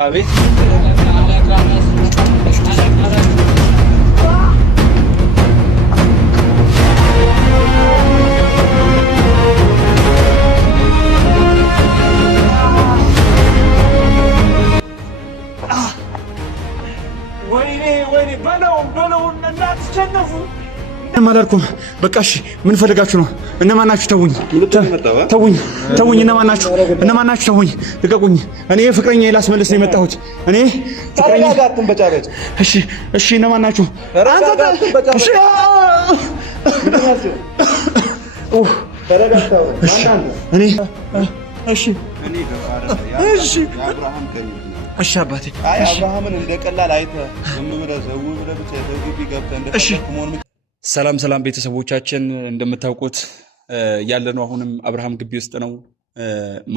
አቤት ወይኔ በለው እናትሸነፉ ማላልኩም በቃ እሺ ምን ፈልጋችሁ ነው እነማን ናችሁ ተውኝ እነማን ናችሁ ተውኝ ልቀቁኝ እኔ ፍቅረኛ ላስመልስ ነው የመጣሁት እኔ ፍቅረኛ ጋርቱን በጫበጭ እሺ እነማን ናችሁ እሺ ተረጋግተው እኔ እሺ አባቴ አብርሃምን እንደቀላል አይተህ ዝም ብለህ ብቻ ተግቢ ገብተህ እንደፈለኩ ሰላም ቤተሰቦቻችን እንደምታውቁት ያለነው አሁንም አብርሃም ግቢ ውስጥ ነው።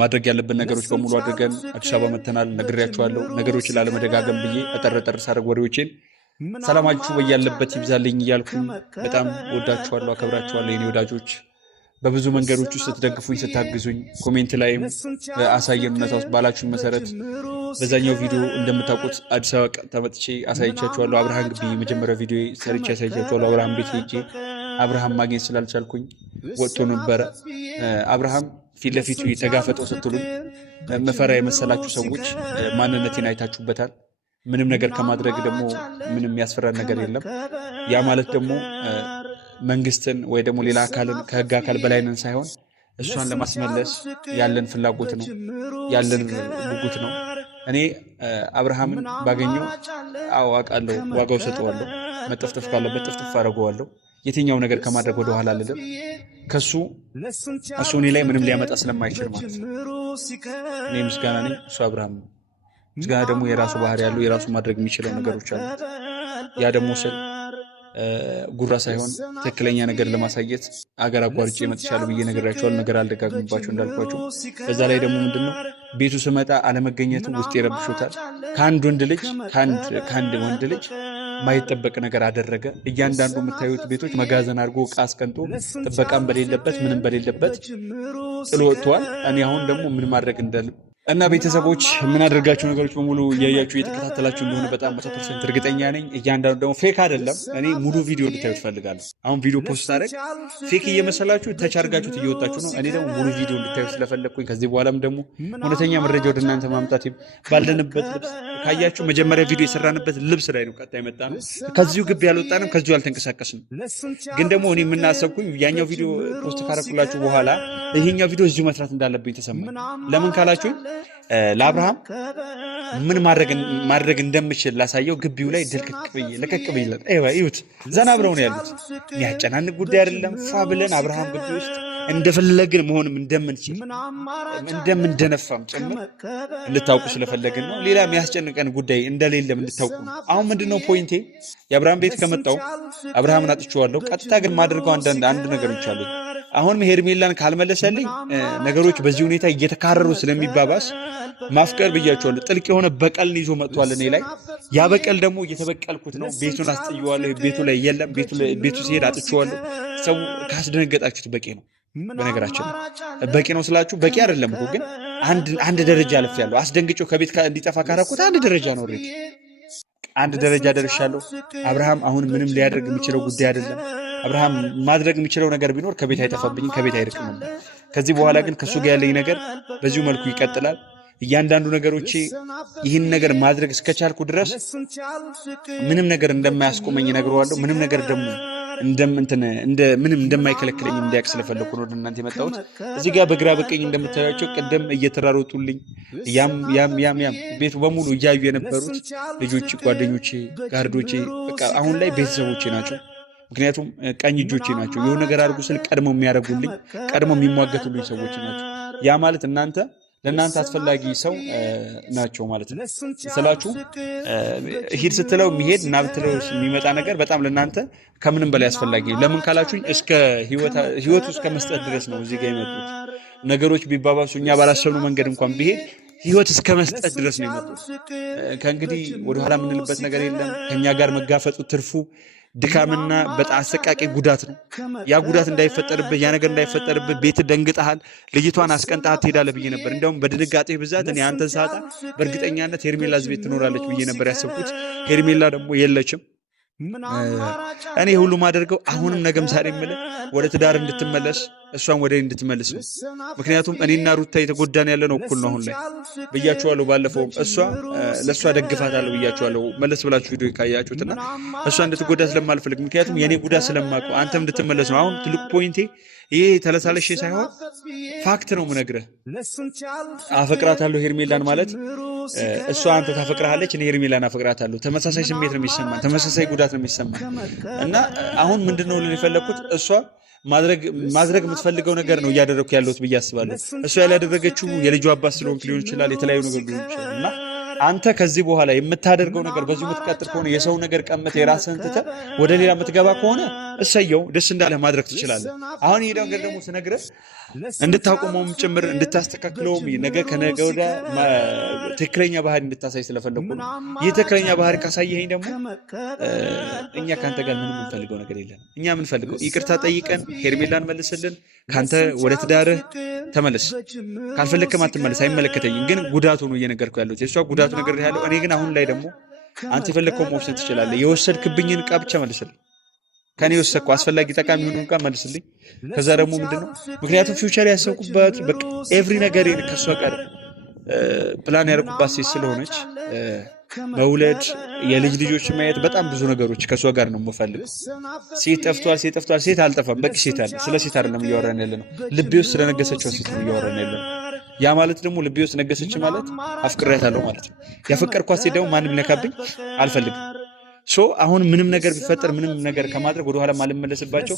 ማድረግ ያለብን ነገሮች በሙሉ አድርገን አዲስ አበባ መተናል። ነግሬያችኋለሁ። ነገሮችን ላለመደጋገም ብዬ እጠር ሳደርግ ወሬዎችን ሰላማችሁ በያለበት ይብዛልኝ እያልኩኝ በጣም ወዳችኋለሁ፣ አከብራችኋለሁ የኔ ወዳጆች። በብዙ መንገዶች ውስጥ ስትደግፉኝ ስታግዙኝ ኮሜንት ላይም አሳየን እውነታ ውስጥ ባላችሁኝ መሰረት በዛኛው ቪዲዮ እንደምታውቁት አዲስ አበባ ተመጥቼ አሳይቻችኋለሁ። አብርሃም ግቢ መጀመሪያ ቪዲዮ ሰርቼ አሳይቻችኋለሁ። አብርሃም ቤት ሄጄ አብርሃም ማግኘት ስላልቻልኩኝ ወጥቶ ነበረ። አብርሃም ፊት ለፊቱ የተጋፈጠው ስትሉኝ መፈራ የመሰላችሁ ሰዎች ማንነቴን አይታችሁበታል። ምንም ነገር ከማድረግ ደግሞ ምንም ያስፈራን ነገር የለም። ያ ማለት ደግሞ መንግስትን ወይ ደግሞ ሌላ አካልን ከህግ አካል በላይ ነን ሳይሆን እሷን ለማስመለስ ያለን ፍላጎት ነው፣ ያለን ጉጉት ነው። እኔ አብርሃምን ባገኘው አውቃለሁ፣ ዋጋው ሰጠዋለሁ። መጠፍጠፍ ካለበት ጥፍጥፍ አደርገዋለሁ። የትኛው ነገር ከማድረግ ወደ ኋላ አልልም። እሱ እኔ ላይ ምንም ሊያመጣ ስለማይችል ማለት ነው። እኔ ምስጋና ነኝ፣ እሱ አብርሃም ነው። ምስጋና ደግሞ የራሱ ባህሪ ያለው የራሱ ማድረግ የሚችለው ነገሮች አሉ። ያ ደግሞ ስል ጉራ ሳይሆን ትክክለኛ ነገር ለማሳየት አገር አቋርጬ መጥቻለሁ ብዬ ነግሬያቸዋለሁ። ነገር አልደጋግምባቸው እንዳልኳቸው። በዛ ላይ ደግሞ ምንድነው ቤቱ ስመጣ አለመገኘቱ ውስጥ ይረብሾታል። ከአንድ ወንድ ልጅ ማይጠበቅ ነገር አደረገ። እያንዳንዱ የምታዩት ቤቶች መጋዘን አድርጎ ዕቃ አስቀምጦ ጥበቃም በሌለበት ምንም በሌለበት ጥሎ ወጥቷል። እኔ አሁን ደግሞ ምን ማድረግ እና ቤተሰቦች የምናደርጋቸው ነገሮች በሙሉ እያያችሁ እየተከታተላችሁ እንደሆነ በጣም 100% እርግጠኛ ነኝ። እያንዳንዱ ደግሞ ፌክ አይደለም። እኔ ሙሉ ቪዲዮ እንድታዩት ፈልጋለሁ። አሁን ቪዲዮ ፖስት አደረግ ፌክ እየመሰላችሁ ተቻርጋችሁት እየወጣችሁ ነው። እኔ ደግሞ ሙሉ ቪዲዮ እንድታዩት ስለፈለግኩኝ ከዚህ በኋላም ደግሞ እውነተኛ መረጃ ወደ እናንተ ማምጣት ባለንበት ልብስ ካያችሁ መጀመሪያ ቪዲዮ የሰራንበት ልብስ ላይ ነው ቀጣይ መጣ ነው። ከዚሁ ግቢ ያልወጣንም ከዚሁ አልተንቀሳቀስንም። ግን ደግሞ እኔ የምናሰብኩኝ ያኛው ቪዲዮ ፖስት ካረኩላችሁ በኋላ ይሄኛው ቪዲዮ እዚሁ መስራት እንዳለብኝ ተሰማኝ። ለምን ካላችሁኝ ለአብርሃም ምን ማድረግ እንደምችል ላሳየው ግቢው ላይ ለቀቅ ብዬ ይሁት ዘና ብለው ነው ያሉት። የሚያጨናንቅ ጉዳይ አይደለም። ፏ ብለን አብርሃም ግቢ ውስጥ እንደፈለግን መሆንም እንደምንችል እንደምንደነፋም ጭምር እንድታውቁ ስለፈለግን ነው። ሌላ የሚያስጨንቀን ጉዳይ እንደሌለም እንድታውቁ ነው። አሁን ምንድነው ፖይንቴ? የአብርሃም ቤት ከመጣው አብርሃምን አጥቼዋለሁ። ቀጥታ ግን ማድረገው አንድ ነገሮች አሉ። አሁን ሄርሜላን ካልመለሰልኝ ነገሮች በዚህ ሁኔታ እየተካረሩ ስለሚባባስ ማፍቀር ብያቸዋለሁ። ጥልቅ የሆነ በቀልን ይዞ መጥቷል እኔ ላይ። ያ በቀል ደግሞ እየተበቀልኩት ነው። ቤቱን አስጥየዋለሁ። ቤቱ ላይ የለም። ቤቱ ሲሄድ አጥቼዋለሁ። ሰው ካስደነገጣችሁት በቂ ነው። በነገራችን በቂ ነው ስላችሁ በቂ አይደለም እኮ ግን አንድ ደረጃ አልፌያለሁ። አስደንግጬው ከቤት እንዲጠፋ ካረኩት አንድ ደረጃ ነው። አንድ ደረጃ ደርሻለሁ። አብርሃም አሁን ምንም ሊያደርግ የሚችለው ጉዳይ አይደለም። አብርሃም ማድረግ የሚችለው ነገር ቢኖር ከቤት አይጠፋብኝም፣ ከቤት አይርቅም ነበር። ከዚህ በኋላ ግን ከሱ ጋር ያለኝ ነገር በዚሁ መልኩ ይቀጥላል። እያንዳንዱ ነገሮቼ ይህን ነገር ማድረግ እስከቻልኩ ድረስ ምንም ነገር እንደማያስቆመኝ እነግረዋለሁ። ምንም ነገር ደግሞ ምንም እንደማይከለክለኝ እንዲያውቅ ስለፈለኩ ነው ወደ እናንተ የመጣሁት። እዚህ ጋር በግራ በቀኝ እንደምታዩቸው ቅድም እየተራሮጡልኝ ያም ቤቱ በሙሉ እያዩ የነበሩት ልጆች፣ ጓደኞቼ፣ ጋርዶቼ በቃ አሁን ላይ ቤተሰቦቼ ናቸው። ምክንያቱም ቀኝ እጆቼ ናቸው። የሆነ ነገር አድርጉ ስል ቀድሞ የሚያደርጉልኝ ቀድሞ የሚሟገቱልኝ ሰዎች ናቸው። ያ ማለት ለእናንተ አስፈላጊ ሰው ናቸው ማለት ነው ስላችሁ። ሂድ ስትለው የሚሄድ እና ብትለው የሚመጣ ነገር በጣም ለእናንተ ከምንም በላይ አስፈላጊ። ለምን ካላችሁኝ እስከ ህይወቱ እስከ መስጠት ድረስ ነው እዚህ ጋር የመጡት። ነገሮች ቢባባሱ እኛ ባላሰብነው መንገድ እንኳን ቢሄድ ህይወት እስከ መስጠት ድረስ ነው የመጡት። ከእንግዲህ ወደኋላ የምንልበት ነገር የለም። ከእኛ ጋር መጋፈጡ ትርፉ ድካምና በጣም አሰቃቂ ጉዳት ነው። ያ ጉዳት እንዳይፈጠርብህ ያ ነገር እንዳይፈጠርብህ ቤት ደንግጠሃል፣ ልጅቷን አስቀንጣት ትሄዳለህ ብዬ ነበር። እንደውም በድንጋጤ ብዛት እኔ አንተን ሳጣ በእርግጠኛነት ሄርሜላ እዚህ ቤት ትኖራለች ብዬ ነበር ያሰብኩት። ሄርሜላ ደግሞ የለችም። እኔ ሁሉ ማደርገው አሁንም ነገም ዛሬ የምልህ ወደ ትዳር እንድትመለስ እሷን ወደ እንድትመልስ ነው። ምክንያቱም እኔና ሩታ የተጎዳን ያለ ነው እኩል ነው። አሁን ላይ ብያችኋለሁ፣ ባለፈው ለእሷ ደግፋታለሁ ብያችኋለሁ። መለስ ብላችሁ ቪዲዮ ካያችሁትና እሷ እንድትጎዳ ስለማልፈልግ ምክንያቱም የእኔ ጉዳት ስለማውቀው አንተም እንድትመለስ ነው። አሁን ትልቁ ፖይንቴ ይሄ ተለሳለሽ ሳይሆን ፋክት ነው የምነግርህ። አፈቅራታለሁ ሄርሜላን ማለት እሷ አንተ ታፈቅራለች፣ እኔ ሄርሜላን አፈቅራታለሁ። ተመሳሳይ ስሜት ነው የሚሰማን፣ ተመሳሳይ ጉዳት ነው የሚሰማን። እና አሁን ምንድነው ልል የፈለኩት እሷ ማድረግ የምትፈልገው ነገር ነው እያደረኩ ያለሁት ብዬ አስባለሁ። እሷ ያላደረገችው የልጇ አባት ስለሆንክ ሊሆን ይችላል፣ የተለያዩ ነገር ሊሆን ይችላል። እና አንተ ከዚህ በኋላ የምታደርገው ነገር በዚሁ የምትቀጥል ከሆነ የሰው ነገር ቀምተህ የራስህን ትተህ ወደ ሌላ የምትገባ ከሆነ እሰየው፣ ደስ እንዳለህ ማድረግ ትችላለህ። አሁን ይሄ ነገር ደግሞ ስነግርህ እንድታቆመውም ጭምር እንድታስተካክለውም ነገ ከነገ ወዲያ ትክክለኛ ባህሪ እንድታሳይ ስለፈለኩ ነው። ይህ ትክክለኛ ባህሪ ካሳየኸኝ ደግሞ እኛ ከአንተ ጋር ምንም የምንፈልገው ነገር የለም። እኛ የምንፈልገው ይቅርታ ጠይቀን ሄርሜላን መልስልን፣ ከአንተ ወደ ትዳርህ ተመለስ። ካልፈለግክም አትመለስ፣ አይመለከተኝም። ግን ጉዳቱ ነው እየነገርኩ ያለሁት፣ የእሷ ጉዳቱ ነገር ያለው እኔ። ግን አሁን ላይ ደግሞ አንተ የፈለግከው መውሰድ ትችላለህ። የወሰድክብኝን ዕቃ ብቻ መልስልኝ። ከኔ ወሰድኩ አስፈላጊ ጠቃሚ ሆኖ እንኳን መልስልኝ። ከዛ ደግሞ ምንድነው ምክንያቱም ፊውቸር ያሰብኩበት በቃ ኤቭሪ ነገር ከሷ ጋር ፕላን ያደረኩባት ሴት ስለሆነች መውለድ የልጅ ልጆች ማየት በጣም ብዙ ነገሮች ከሷ ጋር ነው የምፈልገው። ሴት ጠፍቷል፣ ሴት አልጠፋም። በቂ ሴት አለ። ስለ ሴት አይደለም እያወራን ያለ ነው። ልቤ ውስጥ ስለነገሰችው ሴት ነው እያወራን ያለ ነው። ያ ማለት ደግሞ ልቤ ውስጥ ነገሰች ማለት አፍቅሬያታለሁ ማለት ነው። ያፈቀርኳት ሴት ደግሞ ማንም ሊነካብኝ አልፈልግም። አሁን ምንም ነገር ቢፈጠር ምንም ነገር ከማድረግ ወደኋላ ማልመለስባቸው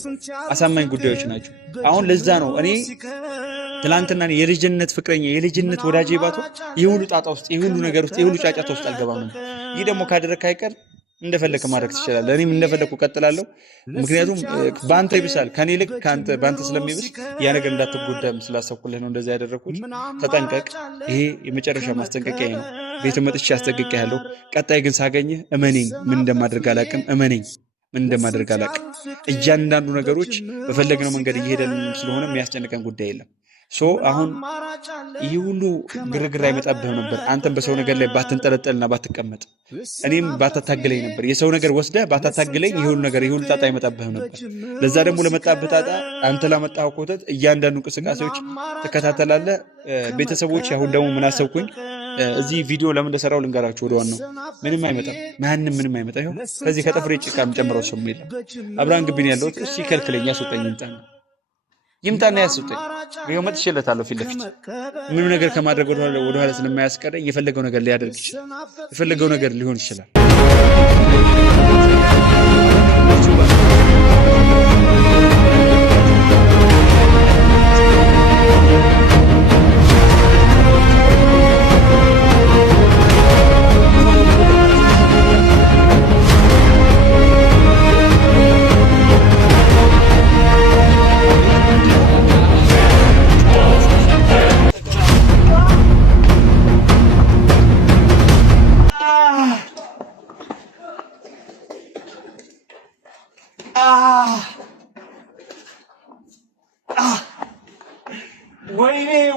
አሳማኝ ጉዳዮች ናቸው። አሁን ለዛ ነው እኔ ትላንትና የልጅነት ፍቅረኛ የልጅነት ወዳጄ ባቶ ይህ ሁሉ ጣጣ ውስጥ ይህ ሁሉ ነገር ውስጥ ይህ ሁሉ ጫጫታ ውስጥ አልገባም ነው። ይህ ደግሞ ካደረክ አይቀር እንደፈለክ ማድረግ ትችላለህ። እኔም እንደፈለኩ ቀጥላለሁ። ምክንያቱም በአንተ ይብሳል ከኔ ልክ በአንተ ስለሚብስ ያ ነገር እንዳትጎዳም ስላሰብኩልህ ነው እንደዛ ያደረኩት። ተጠንቀቅ። ይሄ የመጨረሻ ማስጠንቀቂያ ነው። ቤት መጥቼ አስጠንቅቄሃለሁ። ቀጣይ ግን ሳገኝህ እመነኝ፣ ምን እንደማደርግ አላውቅም። እመነኝ፣ ምን እንደማደርግ አላውቅም። እያንዳንዱ ነገሮች በፈለግነው መንገድ እየሄደልን ስለሆነ የሚያስጨንቀን ጉዳይ የለም። አሁን ይህ ሁሉ ግርግር አይመጣብህም ነበር አንተም በሰው ነገር ላይ ባትንጠለጠልና ባትቀመጥ፣ እኔም ባታታግለኝ ነበር። የሰው ነገር ወስደህ ባታታግለኝ ይህ ሁሉ ነገር ይህ ሁሉ ጣጣ አይመጣብህም ነበር። ለዛ ደግሞ ለመጣብህ ጣጣ አንተ ላመጣኸው ኮተት እያንዳንዱ እንቅስቃሴዎች ትከታተላለህ። ቤተሰቦች አሁን ደግሞ ምን አሰብኩኝ እዚህ ቪዲዮ ለምን እንደሰራው ልንገራችሁ። ወደ ዋናው ምንም አይመጣም፣ ማንም ምንም አይመጣ። ይሁን ከዚህ ከጥፍሬ ጭቃ የምጨምረው ሰው የለም። አብራን ግቢን ያለሁት እሺ፣ ከልክለኝ፣ ያስወጣኝ፣ ይምጣና ያስወጣኝ። ይኸው መጥቼለታለሁ ፊት ለፊት። ምንም ነገር ከማድረግ ወደኋላ ስለማያስቀረኝ የፈለገው ነገር ሊያደርግ ይችላል፣ የፈለገው ነገር ሊሆን ይችላል።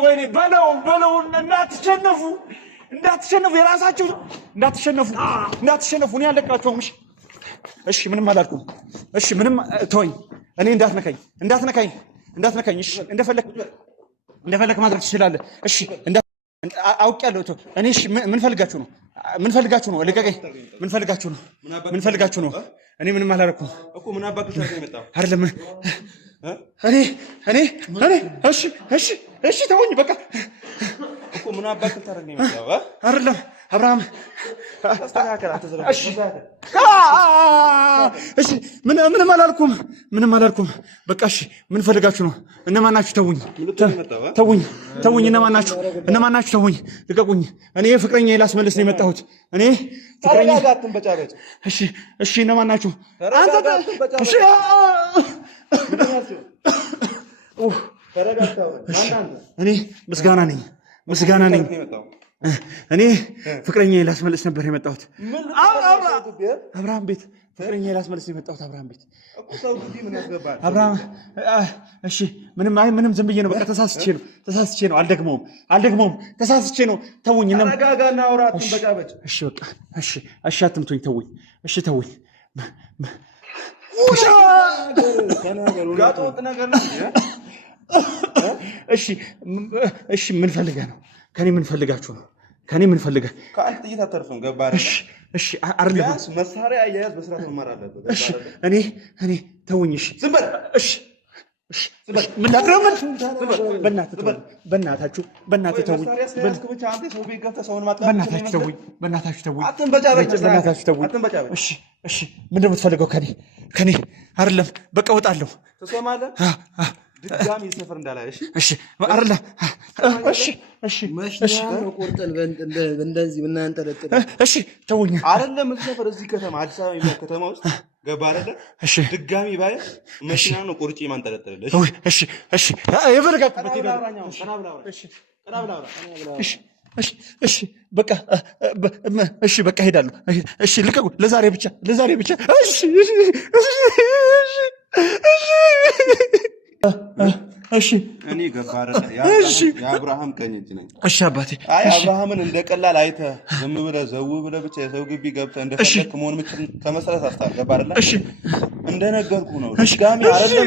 ወይኔ በለው እንዳትሸነፉ የራሳችሁ እንዳትሸነፉ እኔ አለቃቸውም። እሺ ምንም አላልኩም። እሺ ምንም ተወኝ። እኔ እንዳትነካኝ። እሺ እንደፈለክ ማድረግ ትችላለህ። እሺ አውቄያለሁ። እኔ እሺ ምን ፈልጋችሁ ነው? ልቀቀኝ። ምን ፈልጋችሁ ነው? እኔ ምንም አላደረኩም እኮ። ምን አባክህ ነው አይደለም እሺ ተወኝ በቃ እኮ። ምን አባክህ ታረጋኝ ነው አይደለም አብርሃም። እሺ ምንም አላልኩም በቃ። እሺ ምን ፈልጋችሁ ነው? እነማን ናችሁ? ተውኝ። እነማን ናችሁ? ተውኝ፣ ልቀቁኝ። እኔ ፍቅረኛ ላስመልስ ነው የመጣሁት። እኔ ፍቅረኛ እሺ እነማን ናችሁ? እኔ ምስጋና ነኝ። እኔ ፍቅረኛ ላስመልስ ነበር የመጣሁት። አብርሃም ቤት ፍቅረኛ ላስመልስ የመጣሁት አብርሃም ቤት። አብርሃም እሺ፣ ምንም ዝም ብዬ ነው። በቃ ተሳስቼ ነው። አልደግመውም። ተሳስቼ ነው። ተውኝ። ተረጋጋና አውራ። አትንበጫበጭ። እሺ በቃ እሺ፣ አትምቱኝ። ተውኝ። እሺ ተውኝ። እሺ ምን ፈልገህ ነው? ከኔ ምን ፈልጋችሁ ነው? ከኔ ምን ፈልገህ? ከአንተ ጥይት አተርፍም። ገባህ አይደል? እሺ አይደለም። መሳሪያ አያያዝ በስርዓት መማር አለበት። እሺ እኔ ተውኝ። እሺ ዝም በል። እሺ ምን ላድርግ? በእናታችሁ ተውኝ። እሺ ምንድን ነው የምትፈልገው ከኔ? አይደለም በቃ እወጣለሁ። ትሰማለህ? ድጋሚ ሰፈር እንዳላይ። እሺ አይደለም። እሺ መሽኛው ቆርጠን እንደዚህ እናንጠለጥል። እሺ ተውኝ። አይደለም እዚህ ሰፈር፣ እዚህ ከተማ አዲስ አበባ ከተማ ውስጥ ገባ አይደለ? እሺ ድጋሚ ባይ መሽኛ ነው ቆርጬ ማንጠለጥልልሽ። እሺ የፈለጋችሁበት ሄዱ። እሺ በቃ ሄዳለሁ። እሺ ልቀቁ። ለዛሬ ብቻ። እሺ እኔ ገባ አይደለ? የአብርሃም ቀኝ እጅ ነኝ። እሺ አባቴ። አይ አብርሃምን እንደ ቀላል አይተህ ዝም ብለህ ዘው ብለህ ብቻ የሰው ግቢ ገብተህ እንደፈለክ መሆን የምችል ከመሰረት አስታል። ገባ አይደለ? እሺ እንደነገርኩህ ነው። ድጋሚ አይደለም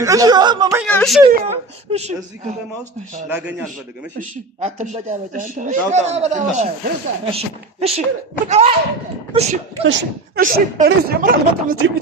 እዚህ ከተማ ውስጥ ላገኝ አልፈልግም። እሺ አትበጫበጫ። እሺ